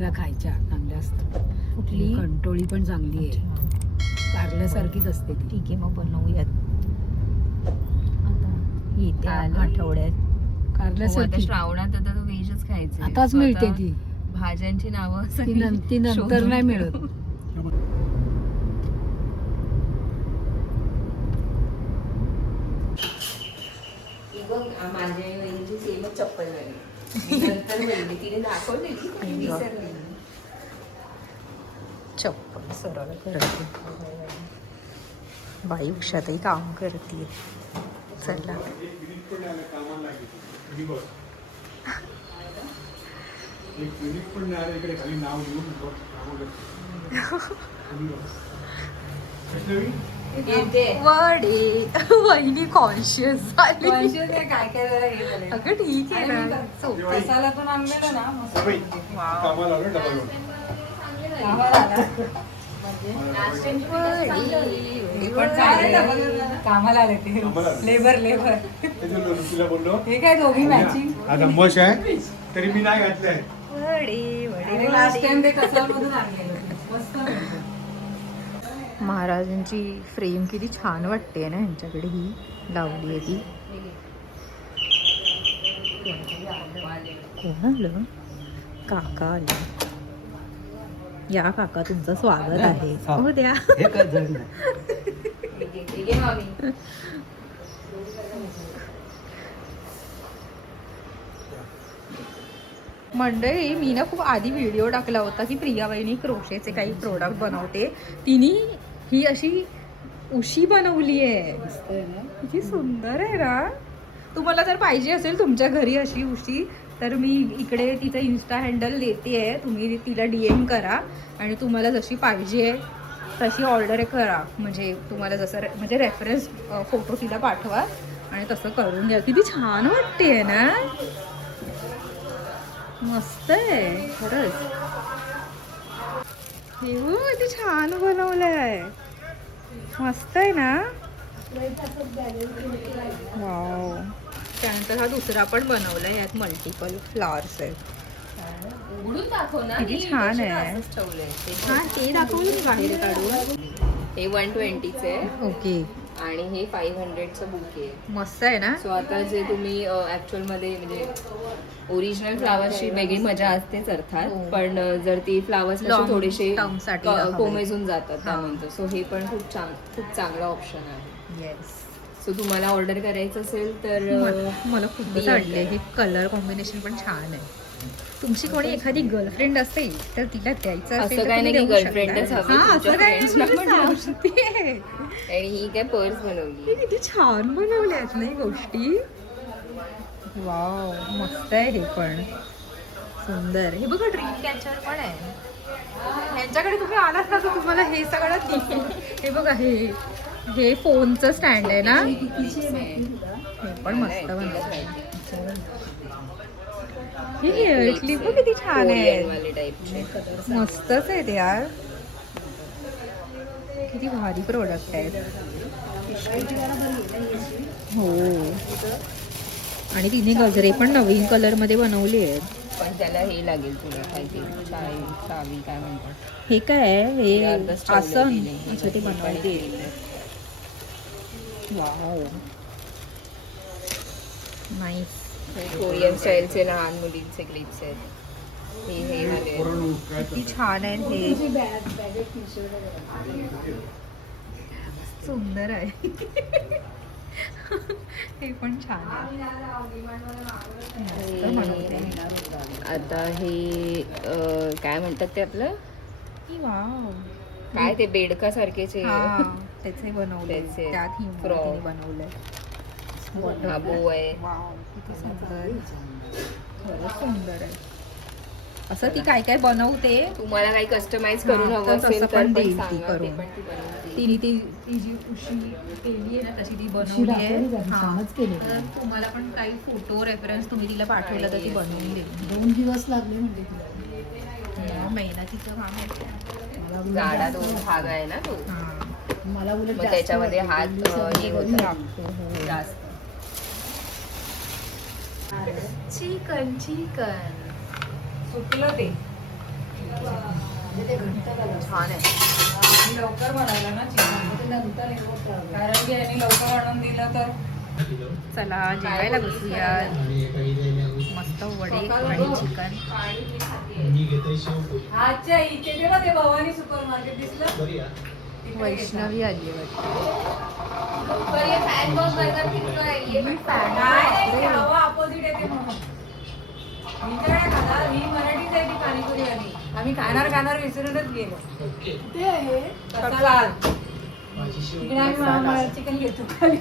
खऱ्या खायच्या चांगल्या असतात. कुठली? कंटोळी पण चांगली आहे, कारल्यासारखीच असते ती. ठीक आहे, मग बनवूयात आता येत्या आलं? आठवड्यात. हो, आता कारल्यासारखी श्रावणात आता तो व्हेजच खायचं आताच मिळते ती. भाज्यांची नावं ती सगळी ती नंतर शोधून नाही ठेव. मिळत. ही बघ, माझ्या वहिनीची सेमच चप्पल झाली. नंतर बोलली, तिने दाखवलेली पण मी विसरली. चप्पल सरळ करते. बाई उषातही काम करते. चला वडे वहिनी कॉन्शियस झाली. काय काय जरा हे झालंय. अगं ठीक आहे ना. मसाल्यातून आणलेलं ना कामाला आले ते लेबर हे काय दोघी मॅचिंग. आज अमावश आहे तरी मी नाही घातलंय. वडे वडे लास्ट टाइम ते कसालमधून आणलेलं मस्त मिळतं. महाराजांची फ्रेम किती छान वाटते ना, यांच्याकडे ही लावली आहे ती. कोण आलं? काका आले. या काका, तुमचं स्वागत आहे. हो द्या. मंडळी, मी ना खूप आधी व्हिडिओ टाकला होता की प्रिया वहिनी क्रोशेचे काही प्रोडक्ट बनवते. तिने ही अशी उशी बनवली आहे. किती सुंदर आहे ना. तुम्हाला जर पाहिजे असेल तुमच्या घरी अशी उशी, तर मी इकडे तिचं इन्स्टा हँडल देते आहे. तुम्ही तिला DM करा आणि तुम्हाला जशी पाहिजे तशी ऑर्डर करा. म्हणजे तुम्हाला जसं म्हणजे रेफरन्स फोटो तिला पाठवा आणि तसं करून घ्या. किती छान वाटते आहे ना. मस्त आहे खरंच. हे हो, किती छान बनवलंय. मस्त आहे ना. वाव. त्यानंतर हा दुसरा पण बनवलाय, यात मल्टिपल फ्लॉवर्स आहेत. उघडून दाखव ना. किती ही छान कशाला आहे. असंच ठेवलंय ते. हा, ते दाखवलं मी बाहेर काढून. हे 120 चे आहे ओके, आणि हे 500चं बुके आहे. मस्त आहे ना. सो आता जे तुम्ही ऍक्च्युअल मध्ये म्हणजे ओरिजिनल फ्लावर्सची वेगळी मजा असतेच अर्थात, हो. पण जर ती फ्लावर्स Long थोडेसे term साठी हवे. कोमेजून जातात हा. त्यानंतर. सो हे पण खूप चांगला ऑप्शन आहे. येस. सो तुम्हाला ऑर्डर करायचं असेल तर मला खूपच आवडले. हे कलर कॉम्बिनेशन पण छान आहे. तुमची कोणी एखादी गर्लफ्रेंड असेल तर तिला द्यायचं असेल असं तर काय तुम्ही नाही की देऊ गर्लफ्रेंडच शकता. हवी, हा, तुमच्या असं काय friends ला नाही, पण मी देऊ सांगतेय. आणि ही काय पर्स बनवली. हे किती छान बनवल्यात नाही गोष्टी. वाव, मस्त आहे. हे पण सुंदर. हे बघा, ड्रीम कॅचर पण आहे. ह्यांच्याकडे तुम्ही आलात ना तर तुम्हाला हे सगळं दिसेल. हे बघा, हे फोनचं स्टँड आहे ना. हे पण मस्त बनवलं. ही हेअर क्लिप किती छान आहे. वाले टाईपचे. मस्तच आहेत यार. किती भारी प्रोडक्ट आहेत. हो. आणि तिने गजरे पण नवीन कलर मध्ये बनवले आहेत. पण त्याला हे लागेल तुला काय ते चावी काय म्हणतात. हे काय आहे? हे अर्धच ठेवलंय आसन तिने. असं ते बनवायचे. Wow, nice. कोरियन स्टाईलचे लहान मुलींचे क्लिप्स आहेत. हे आले आहेत. किती छान आहेत हे. सुंदर आहे. हे पण छान आहे. मस्त बनवते. आता हे काय म्हणतात ते आपलं वाव. काय ते बेडका सारखेचे हा, त्याचे बनवले. त्याचे त्यात फ्रॉक. हिमतीने बनवलंय. हा बो आहे. वाव, किती सुंदर. खरंच सुंदर आहे. असं ती काय काय बनवते. तुम्हाला काही कस्टमाइज करून हा, हवं तर असेल तसं तर पण पण देईल ती सांगा, ते करून. पण ती बनवते. तिने ती जी उशी केली आहे ना तशी ती बनवली आहे. हा. छानच केली. तर तुम्हाला पण काही फोटो रेफरन्स तुम्ही तिला पाठवला तर ती बनवून देईल. 2 दिवस लागले म्हणजे तिला. मेहनतीचं काम आहे. जाडा तो भाग आहे ना तो. हा. मला उलट मग जास्त त्याच्यामध्ये वाटलं. हात दोन दिवसामध्ये हे करून होतात. लागतो, हो. जास्त चिकन चिकन. सुकलं ते. म्हणजे ते घट्ट झालं. छान आहे. लवकर बनायला ना चिकन, ते नंतर एवढं ठेवलं. कारण की यांनी लवकर आणून दिलं तर चला जेवायला बसूया. मस्त वडे आणि चिकन. अच्छा इथे ते बघ, ते भवानी सुपर मार्केट दिसलं. वैष्णवी आली फॅन बॉक्स बर्गर अपोजिट येते म्हणून मी काय खाला, ही मराठीच आहे ती पाणीपुरी वाली. आम्ही खाणार विसरूनच गेलो. ते आहे. कसाला इकडे आम्ही महामळा चिकन घेतो खाली.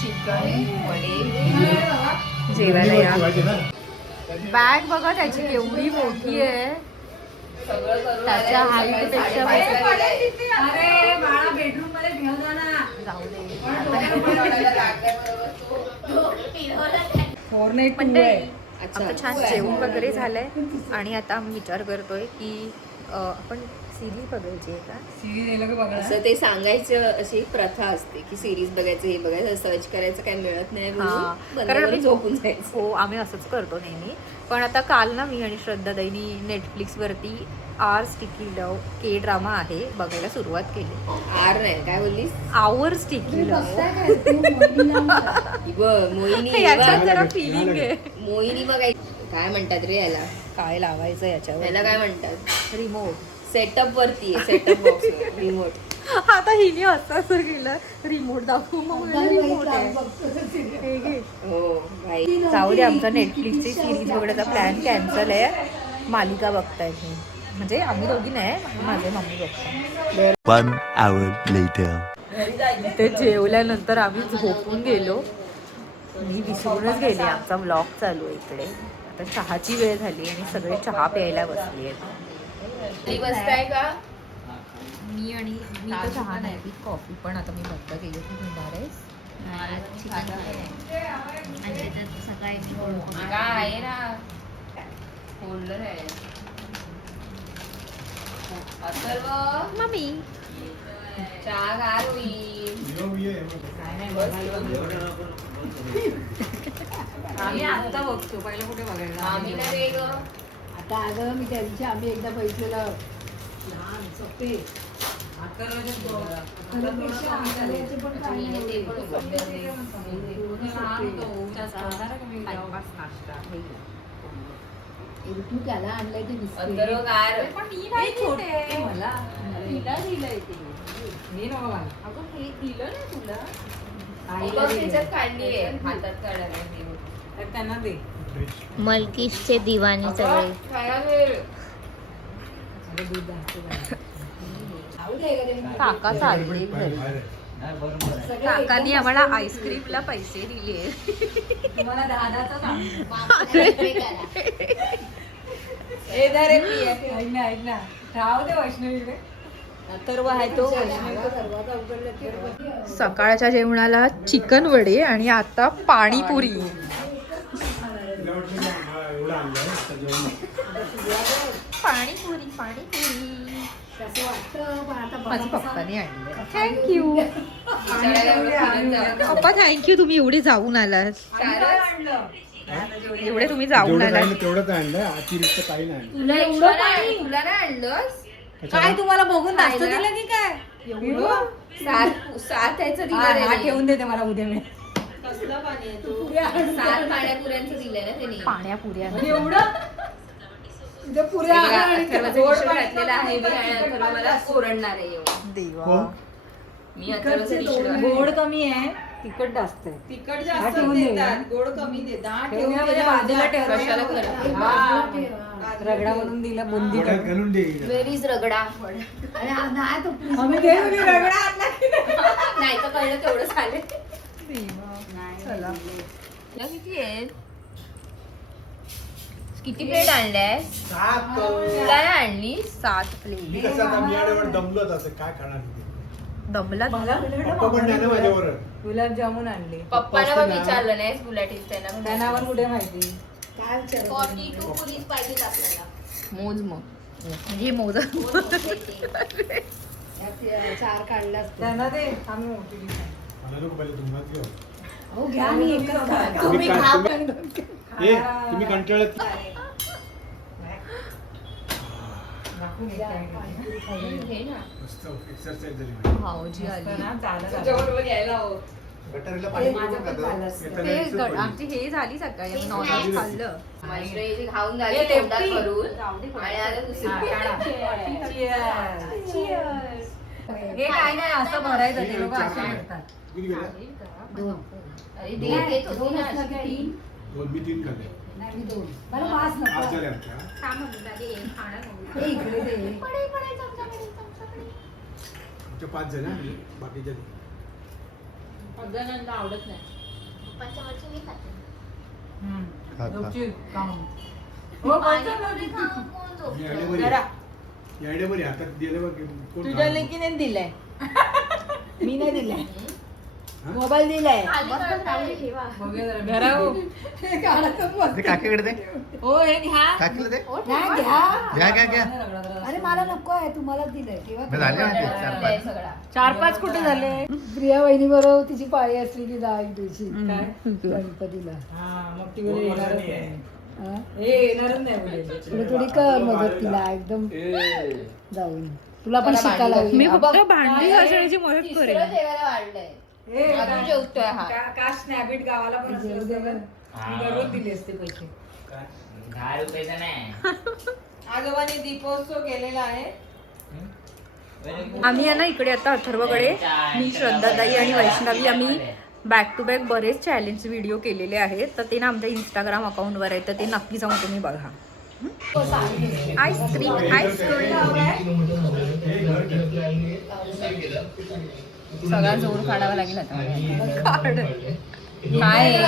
चिकन वडे जेवायला या. बॅग बघा त्याची केवढी मोठी आहे. सगळं करून त्याच्या height पेक्षा अरे बाळा बेडरूम मध्ये ठेव जा ना. जाऊ दे. पण आमचं छान जेवण वगैरे झालंय आणि आता आम्ही विचार करतोय की आपण सिरीज बघायची आहे का. सिरीज येलं की बघा. असं ते सांगायचं अशी प्रथा असते की सिरीज बघायचं, हे बघायचं, सर्च करायचं काही मिळत नाही हा म्हणून कारण आम्ही झोपून जायचं. हो आम्ही असंच करतो नेहमी. पण आता काल ना मी आणि श्रद्धाताईनी नेटफ्लिक्सवरती आर स्टिकी लव के ड्रामा आहे बघायला सुरुवात केली. आर नाही काय बोललीस? आवर स्टिकी लव. बघताय काय? तू मोहिनीला मोहिनी याच्यात बघ. जरा फिलिंग आहे. मोहिनी बघायची. काय म्हणतात रे याला? काय लावायचं याच्यावर? याला काय म्हणतात? रिमोट. सेटअप वरती सेटअप बॉक्स रिमोट. आता हिने असं केलं रिमोट दाखवू मग म्हणलं रिमोट आहे. हे घे. हो भाई. जाऊ दे आमचा नेटफ्लिक्सची सिरीज बघण्याचा प्लॅन कॅन्सल आहे. मालिका बघताय मी म्हणजे आम्ही दोघी नाही माझे मम्मी बघतात. 1 hour later. ते जेवल्यानंतर आम्ही झोपून गेलो. मी विसरूनच गेले. आमचा व्लॉग चालू आहे इकडे. आता चहाची वेळ झाली आणि सगळे चहा प्यायला बसली आहेत. बसताय का? मी तर चहा नाही पीत, कॉफी पण आता मी बंद केली. तू घेणार आहेस? काय आहे ना होल्डर आहे. अथर्व मम्मी चहा गार होईल. आम्ही आता बघतो, पहिलं कुठे बघायला. आम्ही नाही रे ग. आता अगं मी त्या दिवशी आम्ही एकदा बघितलेलं लहान सफे खरंपेक्षा आंधळ्याचे पण काही ते नाही. पण उपलब्ध तू त्याला आणलंय ते अथर्व गार. मला तिला दिलंय ते. मी नव्हा अगं हे दिलं ना तुला. आईला बघ दिलंय. त्याच्यात काढली आहे, हातात काढायला. तर त्यांना दे. मलकिशचे दिवाणी सगळे. खायला वेळ. अरे दूध जास्त पाहिजे. काका चालले घरी. काकांनी आम्हाला आईस्क्रीमला पैसे दिले. तुम्हाला दादाचा सांग. ए धरे प्रिया. ऐक ना राहू दे वैष्णवीकडे. अथर्व आहे तो दरवाजा उघडला की सकाळच्या जेवणाला चिकन वडे आणि आता पाणीपुरी. पाणीपुरी पाणीपुरी कसं वाटतं पण आता माझ्या बघा पप्पाने आणलं. थँक्यू बिचाऱ्याला एवढं फिरत जाऊ. पप्पा, थँक्यू. तुम्ही एवढे जाऊन आलात. एवढे तुम्ही जाऊन जेवढं आलात. राहिलं तेवढंच आणलं, अतिरिक्त काही नाही. तुला एक्स्ट्रा नाही, तुला नाही आणलंस. काय तुम्हाला बघून जास्त दिलं की काय? सात याचं दिलं हा त्याने. ठेवून देते मला उद्या मी. सात पाण्यापुऱ्यांचं दिलंय ना त्यांनी. पाण्यापुऱ्या उद्या पुऱ्या हे बघा, आणि अथर्वचं टी-शर्ट घातलेलं आहे मी आणि अथर्व मला ओरडणार आहे एवढं. देवा. मी अथर्वचं टी-शर्ट गोड कमी आहे, तिखट जास्त आहे. तिखट हा, जास्त ठेवून दे. देतात, गोड कमी देतात. ठेवून दे, बाजूला ठेव. कशाला करते? हा, रगडा म्हणून दिला बुंदी. वड्यात घालून दे. व्हेरीज रगडा. आणि आज नाही तो पुरी- आम्ही दे तुम्ही रगडा आणला की नाही तर कळलं तेवढं चालेल. चला. तुला किती आहेत? किती प्लेट आणल्यास? सात. तुला नाही आणली? 7 मी प्लेट. कसं आता मी आल्यावर दमलोच असं काय खाणार तिथे. दमला. पप्पा पण नाही ना माझ्यावर. गुलाबजामुन आणले. पप्पाला पण विचारलं नाहीस गुलाटीस त्यांना त्यांना पण कुठे माहिती. काय विचारत 42 पुरीच पाहिजेत आपल्याला. मोज मग. म्हणजे मोजा. चार काढलास तू. त्यांना ते आम्ही मोठी दिली. मला नको पाहिजे तुम्हाला घेऊ. हो घ्या मी एकच तुम्ही तुम्ही का- खा तुम्ही- पण. ए तुम्ही कंटाळत घे ना. मस्त एक्सरसाइज झाली माझी. भाऊजी आली तुझ्याबरोबर यायला हवं. गटारीला पाणी माझं पिऊन पण खातो. झालं असतं. येताना ते exercise पडली. आमची हे झाली सकाळी आम्ही नॉनव्हेज खाल्लं मशरूम खाऊन झाली हे तोंडात लेफ्टी. करून जाऊ दे आणि आता दुसरी हे काय नाही असं भरायचं ते लोक असे करतात. किती गेल्या? अरे दे दे तो दोन ना. असला की तीन दोन मी 3 खाल्ले. नाही मी दोन मला पाच आज नको झाले आमच्या. हे इकडे ते आमच्या 5 झाले आणि बाकीच्या सगळ्यांना आवडत नाही. गपचूप खाऊन. हो, बघतो ना. ही आयडिया बरी आहे. ही आयडिया बरी आहे. हातात दिलं बघ कोण तुझ्या खाणार? लेकीने दिलाय मी नाही दिलाय हा? मोबाईल दिलाय बघूया जरा. घरा हो. ते काकीकडे दे हो हे घ्या काकीला दे नाही घ्या घ्या अरे मला नको आहे तुम्हालाच दिलंय तेव्हा मग झाले ना ते आहे 4-5. सगळा. 4-5 कुठे झाले प्रिया वहिनी बरोबर तिची पाळी असली की जा एक दिवशी गणपतीला हा मग ती बोलली येणारच नाही हा? हे येणारच नाही बोलले थोडी थोडी कर मदत तिला एकदम जाऊन तुला पण शिकायला होईल. मी हा फक्त बघ, भांडी घासायची मदत तिसरं करेन जेवायला वाढलंय हे अजून जेवतोय हा. का स्नॅबिट गावाला पण असलं असतं का? मी दररोज दिले असते पैसे. 10 रुपयाचा नाही. आजोबांनी दीपोत्सव केलेला आहे आम्ही आहे ना इकडे आता अथर्वकडे मी श्रद्धाताई आणि वैष्णवी आम्ही बॅक टू बॅक बरेच चॅलेंज व्हिडिओ केलेले आहेत तर ते ना आमच्या इंस्टाग्राम अकाउंटवर आहे तर ते नक्की जाऊन तुम्ही बघा आईस्क्रीम सगळा जोर काढावा लागेल आता काय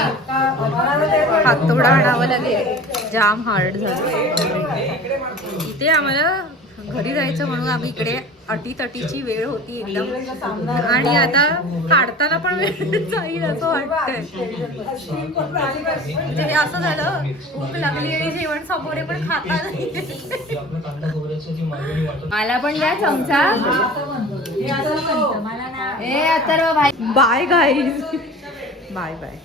हातोडा आणावं लागेल जाम हार्ड झालं इथे आम्हाला घरी जायचं म्हणून आम्ही इकडे अटीतटीची वेळ होती एकदम आणि आता काढताना पण वेळ जाईल असं वाटतंय म्हणजे हे असं झालं भूक लागली आणि जेवण समोर आहे पण खाता नाही मला पण द्या चमचा हे असं म्हणतं, मला ना ए अथर्व भाई बाय गाईज बाय बाय